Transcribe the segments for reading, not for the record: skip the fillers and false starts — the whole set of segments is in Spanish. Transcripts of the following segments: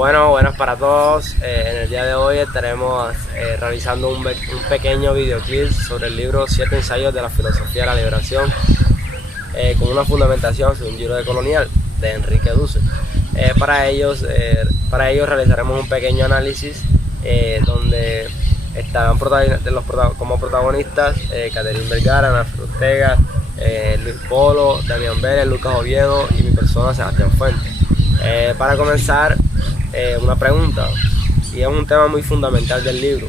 Buenas para todos. En el día de hoy estaremos realizando un pequeño videoclip sobre el libro 7 ensayos de la filosofía de la liberación, con una fundamentación sobre un giro de colonial de Enrique Dussel. Para ello realizaremos un pequeño análisis donde estarán como protagonistas Catherine Vergara, Ana Ortega, Luis Polo, Damián Vélez, Lucas Oviedo y mi persona Sebastián Fuentes. Para comenzar, una pregunta, y es un tema muy fundamental del libro: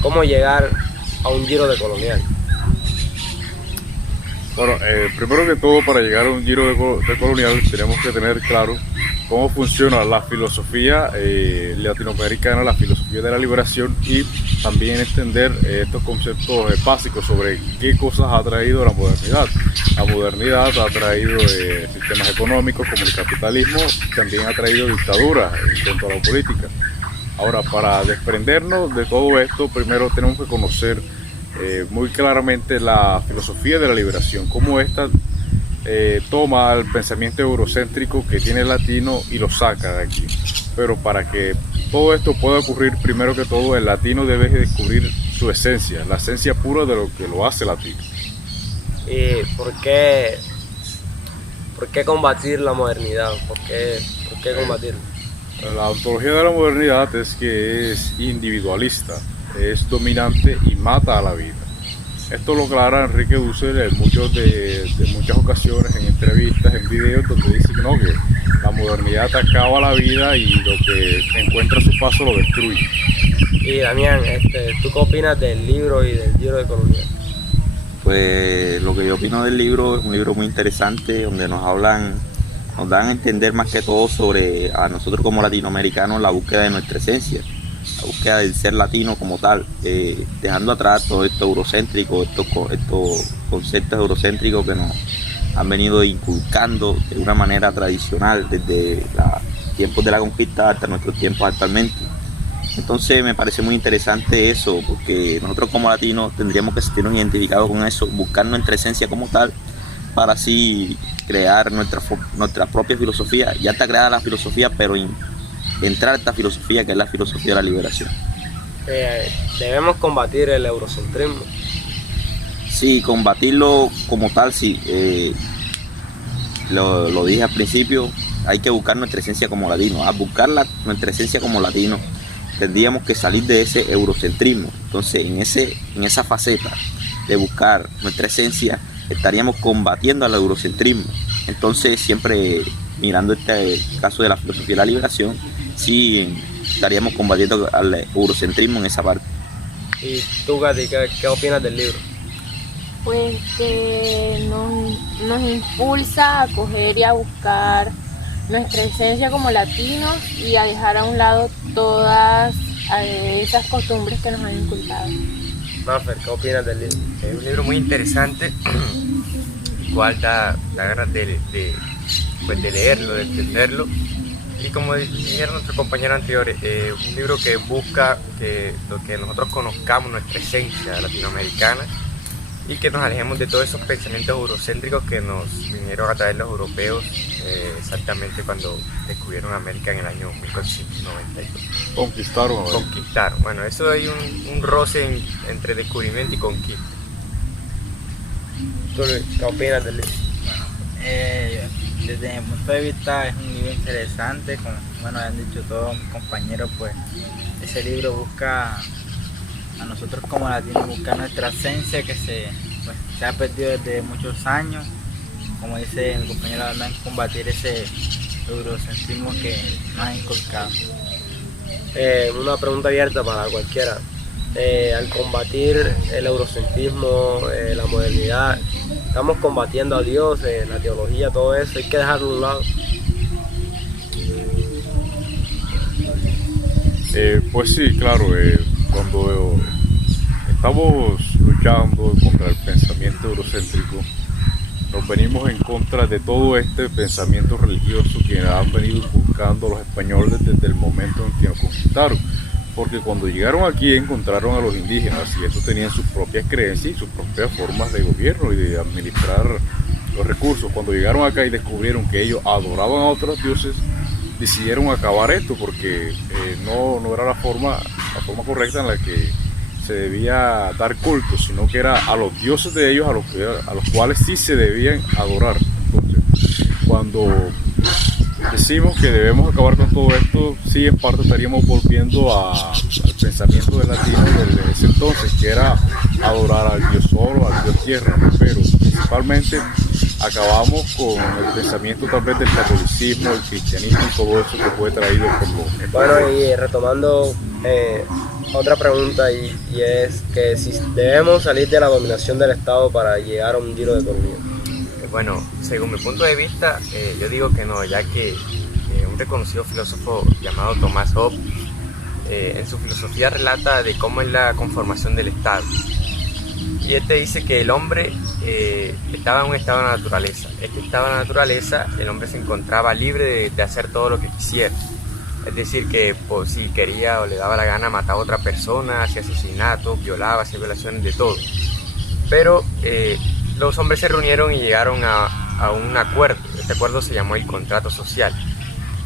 ¿cómo llegar a un giro de colonial? Bueno, primero que todo, para llegar a un giro de colonial tenemos que tener claro cómo funciona la filosofía latinoamericana, la filosofía de la liberación, y también entender estos conceptos básicos sobre qué cosas ha traído la modernidad. La modernidad ha traído sistemas económicos como el capitalismo, también ha traído dictaduras en cuanto a la política. Ahora, para desprendernos de todo esto, primero tenemos que conocer muy claramente la filosofía de la liberación, cómo esta toma el pensamiento eurocéntrico que tiene el latino y lo saca de aquí. Pero para que todo esto pueda ocurrir, primero que todo el latino debe descubrir su esencia, la esencia pura de lo que lo hace latino. ¿Y por qué combatir la modernidad? ¿Por qué combatirla? La ontología de la modernidad es que es individualista, es dominante y mata a la vida. Esto lo aclara Enrique Dussel en muchas ocasiones, en entrevistas, en videos, donde dice que no, que la modernidad acaba la vida y lo que encuentra a su paso lo destruye. Y Damián, ¿tú qué opinas del libro y del giro de colonial? Pues lo que yo opino del libro es un libro muy interesante, donde nos dan a entender más que todo sobre a nosotros como latinoamericanos la búsqueda de nuestra esencia, la búsqueda del ser latino como tal, dejando atrás todo esto eurocéntrico, estos conceptos eurocéntricos que nos han venido inculcando de una manera tradicional desde los tiempos de la conquista hasta nuestros tiempos actualmente. Entonces me parece muy interesante eso, porque nosotros como latinos tendríamos que sentirnos identificados con eso, buscar nuestra esencia como tal, para así crear nuestra propia filosofía. Ya está creada la filosofía, pero entrar a esta filosofía que es la filosofía de la liberación. ¿Debemos combatir el eurocentrismo? Sí, combatirlo como tal, sí. Lo dije al principio, hay que buscar nuestra esencia como latino. Al buscar nuestra esencia como latino, tendríamos que salir de ese eurocentrismo. Entonces, en esa faceta de buscar nuestra esencia, estaríamos combatiendo al eurocentrismo. Entonces, siempre mirando este caso de la filosofía de la liberación, sí estaríamos combatiendo al eurocentrismo en esa parte. ¿Y tú, Katy, qué opinas del libro? Pues que nos impulsa a coger y a buscar nuestra esencia como latinos y a dejar a un lado todas esas costumbres que nos han inculcado. Mafer, ¿qué opinas del libro? Es un libro muy interesante, el cual da ganas de leerlo, de entenderlo. Y como dijeron nuestros compañeros anteriores, un libro que busca que nosotros conozcamos nuestra esencia latinoamericana y que nos alejemos de todos esos pensamientos eurocéntricos que nos vinieron a traer los europeos exactamente cuando descubrieron América en el año 1492. Conquistaron. Bueno, eso hay un roce entre descubrimiento y conquista. ¿Tú qué opinas del libro? Desde mi punto de vista es un libro interesante, como han dicho todos mis compañeros, pues ese libro busca a nosotros como latinos, buscar nuestra esencia que se ha perdido desde muchos años, como dice mi compañero Adán, combatir ese eurocentrismo que nos ha inculcado. Una pregunta abierta para cualquiera. Al combatir el eurocentrismo, la modernidad, estamos combatiendo a Dios, la teología, todo eso, hay que dejarlo a un lado. Pues sí, claro, cuando estamos luchando contra el pensamiento eurocéntrico, nos venimos en contra de todo este pensamiento religioso que han venido inculcando los españoles desde el momento en que nos conquistaron. Porque cuando llegaron aquí encontraron a los indígenas y estos tenían sus propias creencias y sus propias formas de gobierno y de administrar los recursos. Cuando llegaron acá y descubrieron que ellos adoraban a otros dioses, decidieron acabar esto porque no era la forma correcta en la que se debía dar culto, sino que era a los dioses de ellos a los cuales sí se debían adorar. Entonces, cuando decimos que debemos acabar con todo esto, sí, en parte estaríamos volviendo al pensamiento del latino de ese entonces, que era adorar al Dios Sol, al Dios Tierra, pero principalmente acabamos con el pensamiento tal vez del catolicismo, el cristianismo y todo eso que fue traído por los... Bueno, y retomando otra pregunta, y es que si debemos salir de la dominación del Estado para llegar a un giro de economía. Bueno, según mi punto de vista, yo digo que no, ya que un reconocido filósofo llamado Thomas Hobbes en su filosofía relata de cómo es la conformación del Estado. Y este dice que el hombre estaba en un estado de naturaleza. Este estado de naturaleza, el hombre se encontraba libre de hacer todo lo que quisiera. Es decir, que pues, si quería o le daba la gana mataba a otra persona, hacía asesinatos, violaba, hacía violaciones, de todo. Pero los hombres se reunieron y llegaron a un acuerdo. Este acuerdo se llamó el contrato social,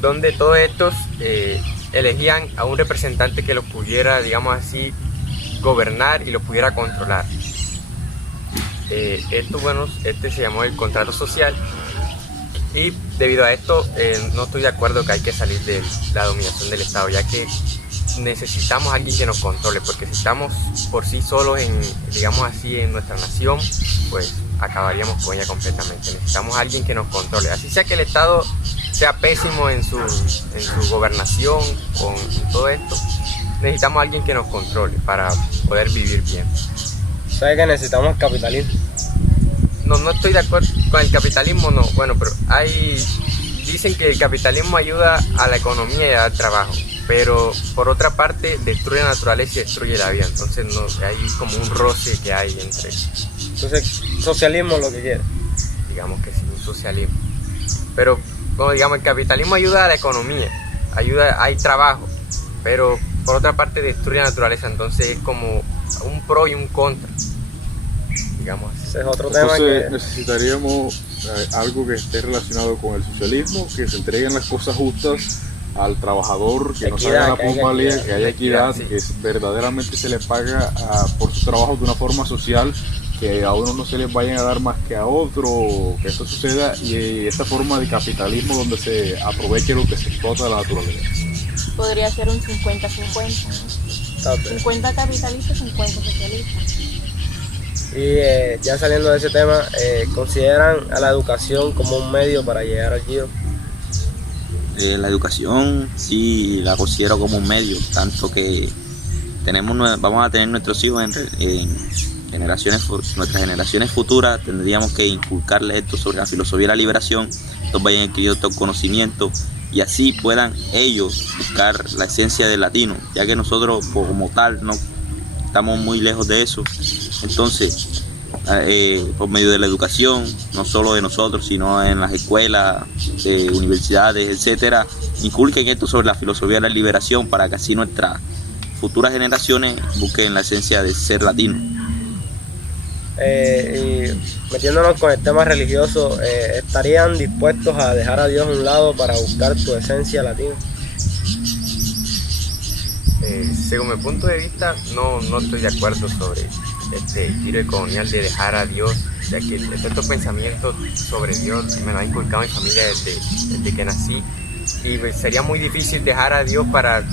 donde todos estos elegían a un representante que los pudiera, digamos así, gobernar y los pudiera controlar. Este se llamó el contrato social, y debido a esto no estoy de acuerdo que hay que salir de la dominación del Estado, ya que necesitamos a alguien que nos controle, porque si estamos por sí solos digamos así, en nuestra nación, pues acabaríamos con ella completamente. Necesitamos a alguien que nos controle, así sea que el Estado sea pésimo en su gobernación o en todo esto. Necesitamos a alguien que nos controle para poder vivir bien. ¿Sabes que necesitamos capitalismo? No estoy de acuerdo con el capitalismo, no. Bueno, pero dicen que el capitalismo ayuda a la economía y al trabajo, pero por otra parte destruye la naturaleza y destruye la vida. Entonces hay como un roce que hay entre. Entonces, socialismo es lo que quiere. Digamos que sí, un socialismo. Pero, bueno, digamos, el capitalismo ayuda a la economía, hay trabajo, pero por otra parte destruye la naturaleza. Entonces es como un pro y un contra, digamos así. Ese es otro tema. Entonces necesitaríamos algo que esté relacionado con el socialismo, que se entreguen las cosas justas al trabajador, que no se haga la plusvalía, que haya equidad, sí, que verdaderamente se le paga por su trabajo de una forma social, que a uno no se les vayan a dar más que a otro, que eso suceda, y esta forma de capitalismo donde se aproveche lo que se explota de la naturaleza. Podría ser un 50-50. 50 capitalistas, 50 socialistas. Y ya saliendo de ese tema, ¿consideran a la educación como un medio para llegar al giro? La educación sí la considero como un medio, tanto que vamos a tener nuestros hijos en nuestras generaciones futuras. Tendríamos que inculcarles esto sobre la filosofía de la liberación, estos vayan adquiriendo conocimiento y así puedan ellos buscar la esencia del latino, ya que nosotros como tal no estamos muy lejos de eso. Entonces, por medio de la educación, no solo de nosotros, sino en las escuelas, universidades, etcétera, inculquen esto sobre la filosofía de la liberación para que así nuestras futuras generaciones busquen la esencia de ser latino. Y metiéndonos con el tema religioso, ¿estarían dispuestos a dejar a Dios a un lado para buscar tu esencia latina? Según mi punto de vista, no estoy de acuerdo sobre este giro colonial de dejar a Dios, ya que estos pensamientos sobre Dios me lo ha inculcado mi familia desde que nací, y pues sería muy difícil dejar a Dios para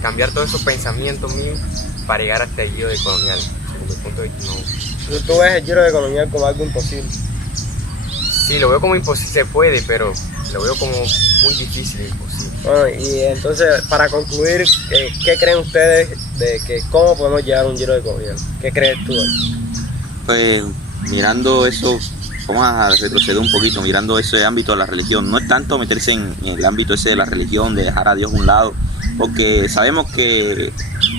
cambiar todos esos pensamientos míos para llegar hasta el giro de colonial. Según mi punto de vista, no. ¿Tú ves el giro de colonial como algo imposible? Sí, lo veo como imposible, se puede, pero lo veo como muy difícil e imposible. Bueno, y entonces, para concluir, ¿qué creen ustedes de que cómo podemos llegar a un giro de colonial? ¿Qué crees tú? Pues mirando eso, vamos a retroceder un poquito, mirando ese ámbito de la religión. No es tanto meterse en el ámbito ese de la religión, de dejar a Dios a un lado, porque sabemos que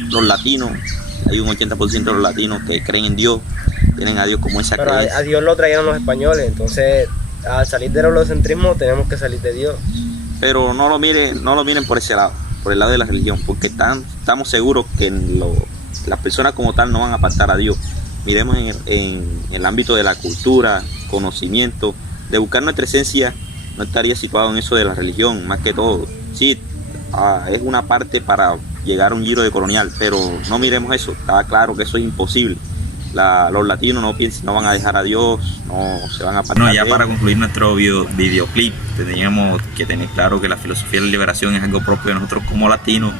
los latinos, hay un 80% de los latinos que creen en Dios, tienen a Dios como esa creencia. Pero a Dios lo trajeron los españoles, entonces al salir del eurocentrismo tenemos que salir de Dios. Pero no lo miren por ese lado, por el lado de la religión, porque estamos seguros que las personas como tal no van a apartar a Dios. Miremos en el ámbito de la cultura, conocimiento, de buscar nuestra esencia no estaría situado en eso de la religión, más que todo. Sí, es una parte para llegar a un giro de colonial, pero no miremos eso, está claro que eso es imposible. Los latinos no van a dejar a Dios, no se van a apartar. Bueno, ya para concluir nuestro videoclip, teníamos que tener claro que la filosofía de la liberación es algo propio de nosotros como latinos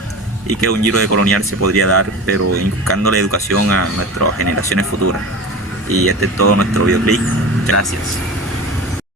y que un giro de colonial se podría dar, pero inculcando la educación a nuestras generaciones futuras. Y este es todo nuestro videoclip. Gracias.